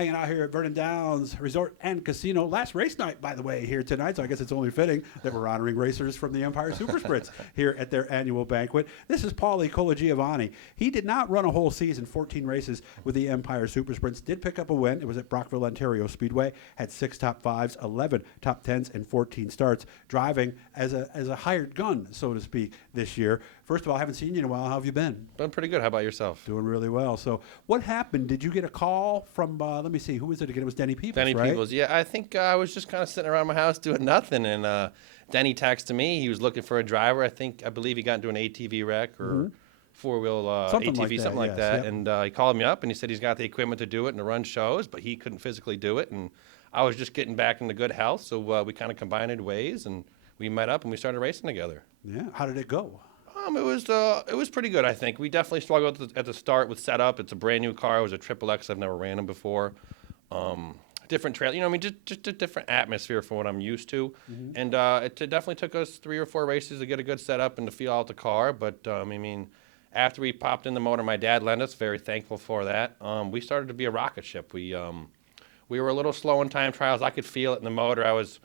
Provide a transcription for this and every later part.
hanging out here at Vernon Downs Resort and Casino. Last race night, by the way, here tonight, so I guess it's only fitting that we're honoring racers from the Empire Super Sprints here at their annual banquet. This is Paulie Colagiovanni. He did not run a whole season, 14 races with the Empire Super Sprints. Did pick up a win. It was at Brockville Ontario Speedway. Had 6 top 5s, 11 top 10s, and 14 starts. Driving as a hired gun, so to speak, this year. First of all, I haven't seen you in a while. How have you been? Been pretty good. How about yourself? Doing really well. So what happened? Did you get a call from, let me see, who was it again? It was Denny Peebles, Denny right? Peebles. Yeah, I think I was just kind of sitting around my house doing nothing, and Denny texted me. He was looking for a driver. I believe he got into an ATV wreck or four-wheel ATV, something like that. Yep. And he called me up, and he said he's got the equipment to do it and to run shows, but he couldn't physically do it. And I was just getting back into good health, so we kind of combined ways, and we met up, and we started racing together. Yeah. How did it go? It was pretty good, I think. We definitely struggled at the start with setup. It's a brand new car. It was a Triple X. I've never ran them before. Different trail, just a different atmosphere from what I'm used to. And it definitely took us 3 or 4 races to get a good setup and to feel out the car. But after we popped in the motor, my dad lent us. Very thankful for that. We started to be a rocket ship. We were a little slow in time trials. I could feel it in the motor. I was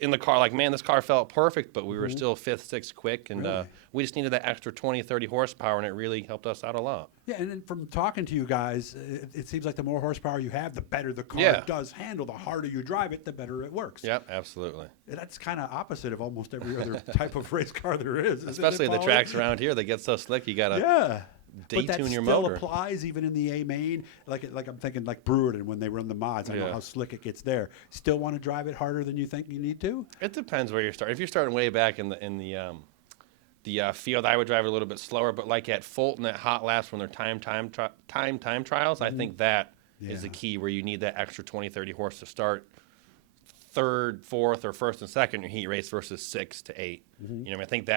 in the car like, man, this car felt perfect, but we were still 5th, 6th quick, and really? We just needed that extra 20, 30 horsepower, and it really helped us out a lot. Yeah, and then from talking to you guys, it seems like the more horsepower you have, the better the car does handle. The harder you drive it, the better it works. Yep, absolutely. That's kind of opposite of almost every other type of race car there is. Especially the tracks around here, they get so slick, you got to detune your motor. But that still applies even in the A main. Like I'm thinking like Brewerton when they run the mods. I know how slick it gets there. Still want to drive it harder than you think you need to? It depends where you're starting. If you're starting way back in the field, I would drive it a little bit slower. But like at Fulton at hot laps when they're time trials, I think that is the key where you need that extra 20, 30 horse to start 3rd, 4th, or 1st and 2nd in your heat race versus 6 to 8. I think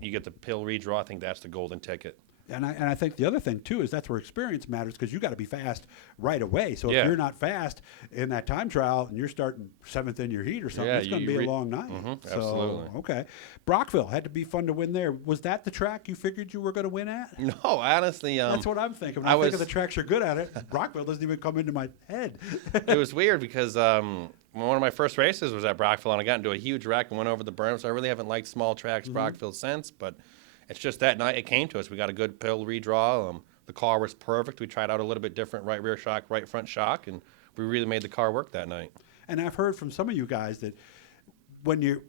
you get the pill redraw. I think that's the golden ticket. And I think the other thing, too, is that's where experience matters because you got to be fast right away. So if you're not fast in that time trial and you're starting 7th in your heat or something, it's going to be a long night. So, absolutely. Okay. Brockville had to be fun to win there. Was that the track you figured you were going to win at? No, honestly. That's what I'm thinking. When I think of the tracks you're good at it, Brockville doesn't even come into my head. It was weird because one of my first races was at Brockville, and I got into a huge wreck and went over the berm. So I really haven't liked small tracks Brockville since, but it's just that night it came to us. We got a good pill redraw. The car was perfect. We tried out a little bit different right rear shock, right front shock, and we really made the car work that night. And I've heard from some of you guys that when you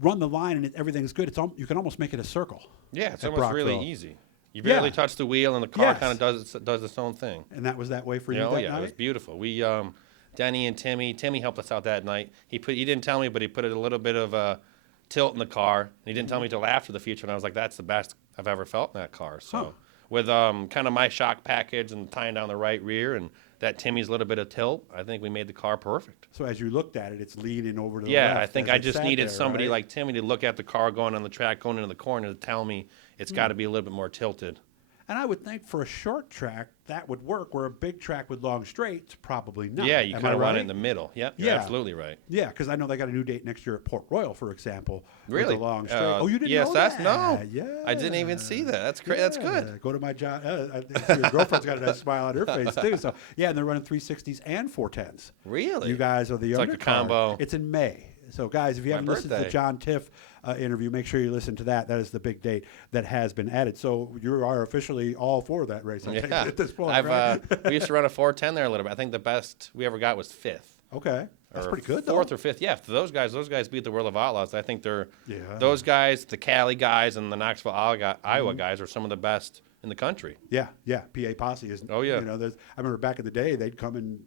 run the line and everything's good, you can almost make it a circle. Yeah, it's almost really easy. You barely touch the wheel, and the car kind of does its own thing. And that was that way for you that night? It was beautiful. We Denny and Timmy helped us out that night. He didn't tell me, but he put a little bit of a tilt in the car, and he didn't tell me till after the feature, and I was like, that's the best I've ever felt in that car. So with kind of my shock package and tying down the right rear and that Timmy's little bit of tilt, I think we made the car perfect. So as you looked at it, it's leaning over to the left. left. I think I just needed somebody like Timmy to look at the car going on the track, going into the corner, to tell me it's got to be a little bit more tilted. And I would think for a short track, that would work, where a big track with long straights, probably not. Yeah, you kind of run it in the middle. Yep, you're absolutely right. Yeah, because I know they got a new date next year at Port Royal, for example. Really? With the long straight. You didn't know that? No. Yeah. I didn't even see that. That's great. That's good. Go to my job. Your girlfriend's got a nice smile on her face, too. So, yeah, and they're running 360s and 410s. Really? You guys are the undercard. It's like a combo. It's in May. So, guys, if you haven't listened to the John Tiff interview, make sure you listen to that. That is the big date that has been added. So you are officially all for that race, I think, at this point, right? We used to run a 410 there a little bit. I think the best we ever got was 5th. Okay. That's pretty good, though. 4th or 5th. Yeah, those guys beat the World of Outlaws. I think those guys, the Cali guys and the Knoxville, Iowa guys, are some of the best in the country. Yeah. PA Posse is. Oh, yeah. I remember back in the day, they'd come and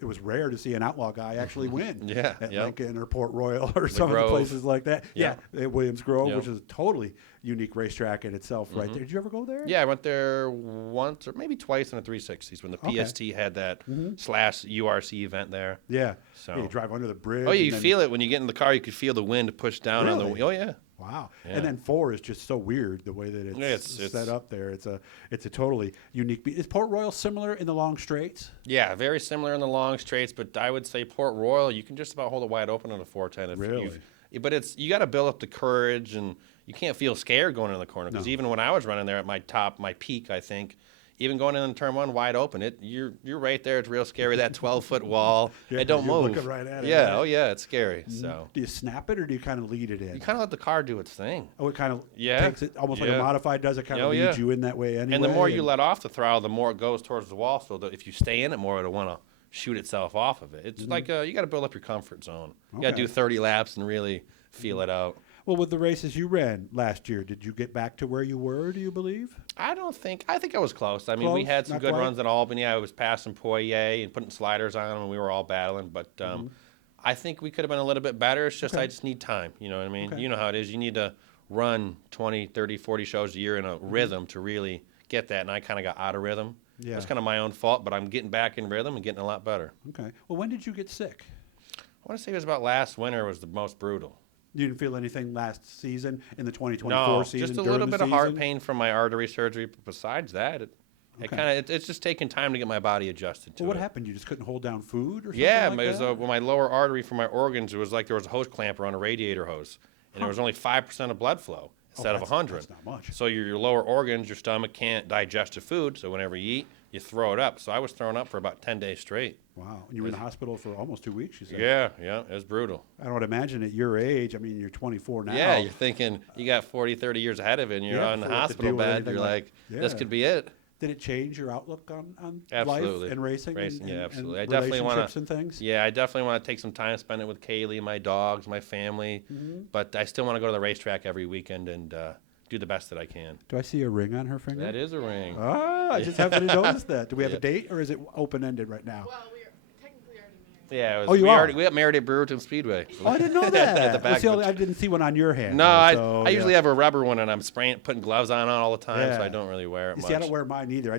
it was rare to see an outlaw guy actually win. At Lincoln or Port Royal or some of the places like that. Yeah, at Williams Grove, which is a totally unique racetrack in itself right there. Did you ever go there? Yeah, I went there once or maybe twice in the 360s when the PST had that slash URC event there. Yeah. So you drive under the bridge. Oh, yeah, you feel it. When you get in the car, you could feel the wind push down on the wheel. Oh, yeah. Wow. Yeah. And then 4 is just so weird the way that it's set up there. It's a totally unique. Is Port Royal similar in the long straights? Yeah, very similar in the long straights, but I would say Port Royal, you can just about hold it wide open on a 410. Really? But you got to build up the courage, and you can't feel scared going in the corner because even when I was running there at my peak, I think even going in turn one wide open, you're right there. It's real scary. That 12-foot wall. Yeah, It don't you're move. looking right at it, Yeah. right? Oh yeah. It's scary. So Do you snap it or do you kind of lead it in? you kind of let the car do its thing. Oh, it kind of Yeah. takes it almost like a Yeah. modified does. It kind of Oh, leads yeah. you in that way anyway. And the more you let off the throttle, the more it goes towards the wall. So that if you stay in it more, it'll want to shoot itself off of it. It's like you got to build up your comfort zone. You got to Okay. do 30 laps and really feel it out. Well, with the races you ran last year, did you get back to where you were, do you believe? I think I was close. I mean, we Close? had some Not good quite? runs in Albany. I was passing Poirier and putting sliders on him, and we were all battling. But I think we could have been a little bit better. It's just I just need time. You know what I mean? Okay. You know how it is. You need to run 20, 30, 40 shows a year in a rhythm to really get that. And I kind of got out of rhythm. Yeah. That's kind of my own fault, but I'm getting back in rhythm and getting a lot better. Okay. Well, when did you get sick? I want to say it was about last winter was the most brutal. You didn't feel anything last season in the 2024 No, season? just a during little the bit of heart season? pain from my artery surgery. But besides that, it's just taking time to get my body adjusted to Well, what it. happened? You just couldn't hold down food or something Yeah, like it was that? well, my lower artery from my organs. It was like there was a hose clamper on a radiator hose, and there was only 5% of blood flow instead of that's- 100. that's not much. So your lower organs, your stomach can't digest the food. So whenever you eat, you throw it up. So I was throwing up for about 10 days straight. Wow. And you were in the hospital for almost 2 weeks, you said? Yeah, it was brutal. I would imagine at your age, I mean, you're 24 now. Yeah, you're thinking you got 40, 30 years ahead of it, and you're Yeah, on the before you have to hospital deal with bed. anything You're like- like, this Yeah. could be it. Did it change your outlook on Absolutely. life and racing? Racing, and, yeah, and- absolutely. and I definitely wanna- relationships and things? Yeah, I definitely want to take some time, spend it with Kaylee, my dogs, my family. But I still want to go to the racetrack every weekend and do the best that I can. Do I see a ring on her finger? That is a ring. Ah, I just happened to notice that. Do we have Yeah. a date or is it open-ended right now? Well, we are technically already married. Yeah, it was, Oh, you are? we got married at Brewerton Speedway. Oh, I didn't know At that. the back See, of the- I didn't see one on your hand. No, so, I usually yeah. have a rubber one, and I'm putting gloves on all the time, so Yeah. I don't really wear it You much. see, I don't wear mine either.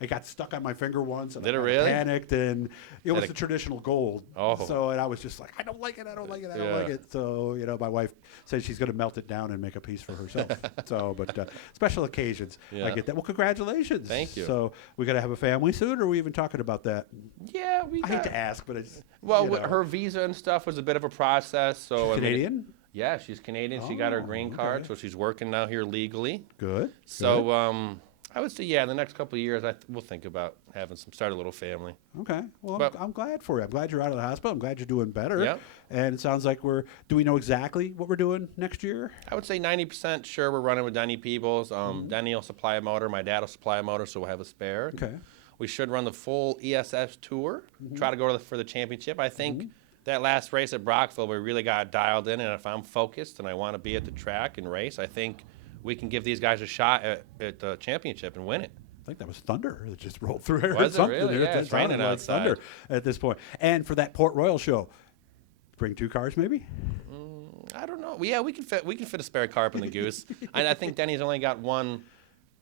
It got stuck on my finger once, and Did I it kinda really? panicked, and it was it- the traditional gold. Oh. So, and I was just like, I don't like it. I don't like it. I don't Yeah. like it. So, my wife said she's going to melt it down and make a piece for herself. So, but special occasions, I Yeah. get that. Well, congratulations. Thank you. So, we got to have a family soon, or are we even talking about that? Yeah, we I hate got- to ask, but it's Well, you know. her visa and stuff was a bit of a process. So I mean, Canadian. yeah, she's Canadian. She got her Oh, green card, okay. so she's working now here legally. Good. So I would say, yeah, in the next couple of years, we'll think about start a little family. Okay. Well, But- I'm glad for you. I'm glad you're out of the hospital. I'm glad you're doing better. Yep. And it sounds like do we know exactly what we're doing next year? I would say 90% sure we're running with Denny Peebles. Denny will supply a motor. My dad will supply a motor, so we'll have a spare. Okay. We should run the full ESS tour, try to go for the championship. I think that last race at Brockville, we really got dialed in, and if I'm focused and I want to be at the track and race, I think we can give these guys a shot at the championship and win it. I think that was thunder that just rolled through here. Was it Something really? there. Yeah, That it's sounded raining like outside. thunder at this point. And for that Port Royal show, bring 2 cars maybe? I don't know. Yeah, we can fit a spare car up in the Goose. I think Denny's only got one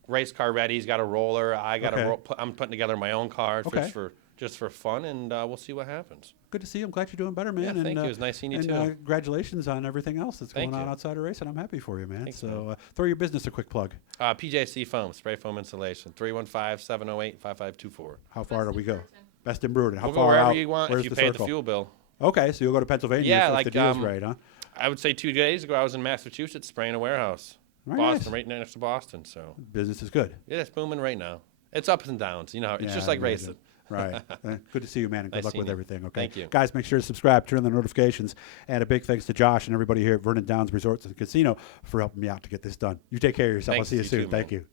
race car ready. He's got a roller. I got Okay. I'm putting together my own car Okay. just for fun, and we'll see what happens. Good to see you. I'm glad you're doing better, man. Yeah, and, thank you. It was nice seeing you, and, too. Congratulations on everything else that's Thank going on you. outside of racing. I'm happy for you, man. Thanks, so throw your business a quick plug. PJC Foam, spray foam insulation, 315-708-5524. How far do we go? Brewerton. Best in Brewerton. How We'll go far wherever out? you want Where's if you the pay circle? the fuel bill. Okay, so you'll go to Pennsylvania Yeah, if like the deal's right, huh? I would say 2 days ago I was in Massachusetts spraying a warehouse. Right. Boston, right next to Boston. So Business is good. yeah, it's booming right now. It's ups and downs. You know, it's Yeah, just I like imagine. racing. Right. Good to see you, man, and good Nice luck seeing with you. everything. Okay. Thank you. Guys, make sure to subscribe, turn on the notifications, and a big thanks to Josh and everybody here at Vernon Downs Resorts and Casino for helping me out to get this done. You take care of yourself. Thanks, I'll see you you soon. too, Thank man. you.